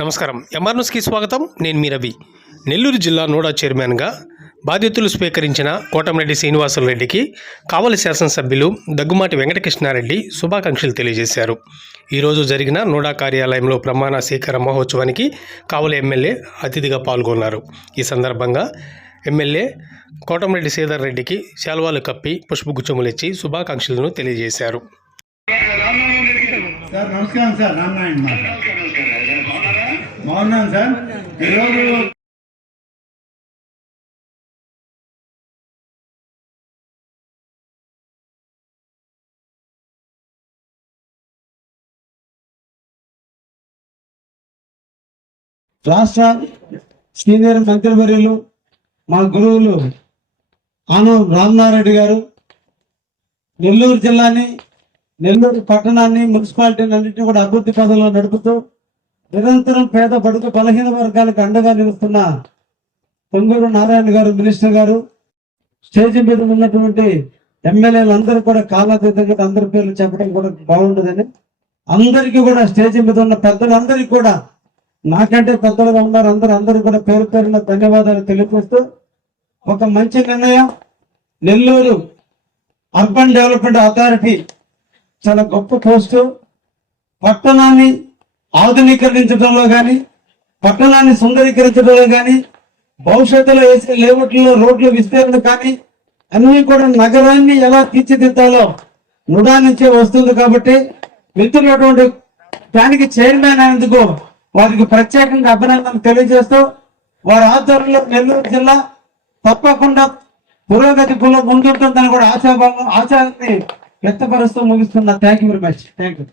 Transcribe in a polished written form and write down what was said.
నమస్కారం. ఎంఆర్ న్యూస్కి స్వాగతం. నేను మీ రవి. నెల్లూరు జిల్లా నోడా చైర్మన్గా బాధ్యతలు స్వీకరించిన కోటమిరెడ్డి శ్రీనివాసులరెడ్డికి కావలి శాసనసభ్యులు దగ్గుమాటి వెంకటకృష్ణారెడ్డి శుభాకాంక్షలు తెలియజేశారు. ఈరోజు జరిగిన నోడా కార్యాలయంలో ప్రమాణ స్వీకార మహోత్సవానికి కావలి ఎమ్మెల్యే అతిథిగా పాల్గొన్నారు. ఈ సందర్భంగా ఎమ్మెల్యే కోటమిరెడ్డి శ్రీధర్ రెడ్డికి శాల్వాలు కప్పి పుష్పగుచ్చములిచ్చి శుభాకాంక్షలను తెలియజేశారు. సార్ నమస్కారం సార్. బాగున్నాను సార్. ఈరోజు రాష్ట్ర సీనియర్ మంత్రివర్యులు మా గురువులు ఆనం రామనారెడ్డి గారు నెల్లూరు జిల్లాని, నెల్లూరు పట్టణాన్ని, మున్సిపాలిటీని అన్నింటినీ కూడా అభివృద్ధి పదంలో నడుపుతూ నిరంతరం పేద బడుగు బలహీన వర్గాలకు అండగా నిలుస్తున్న పొంగూరు నారాయణ గారు మినిస్టర్ గారు, స్టేజ్ మీద ఉన్నటువంటి ఎమ్మెల్యేలు అందరూ కూడా కాలాతీతంగా అందరి పేర్లు చెప్పడం కూడా బాగుంటుందని, అందరికీ కూడా స్టేజ్ మీద ఉన్న పెద్దలందరికీ కూడా నాకంటే పెద్దలుగా ఉన్నారు అందరూ కూడా పేరు పేరున ధన్యవాదాలు తెలియజేస్తూ, ఒక మంచి నిర్ణయం. నెల్లూరు అర్బన్ డెవలప్మెంట్ అథారిటీ చాలా గొప్ప పోస్టు. పట్టణాన్ని ఆధునీకరించడంలో కానీ, పట్టణాన్ని సుందరీకరించడంలో కానీ, భవిష్యత్తులో వేసే లేఅవుట్లో రోడ్ల విస్తరణ కానీ అన్ని కూడా నగరాన్ని ఎలా తీర్చిదిద్దాలో నుడా నుంచే వస్తుంది. కాబట్టి మిత్రులటువంటి దానికి చైర్మన్ అయినందుకు వారికి ప్రత్యేకంగా అభినందనలు తెలియజేస్తూ, వారి ఆధ్వర్యంలో నెల్లూరు జిల్లా తప్పకుండా పురోగతి ముందుంటుందని కూడా ఆశాన్ని వ్యక్తపరుస్తూ ముగిస్తున్నా. Thank you very much. Thank you.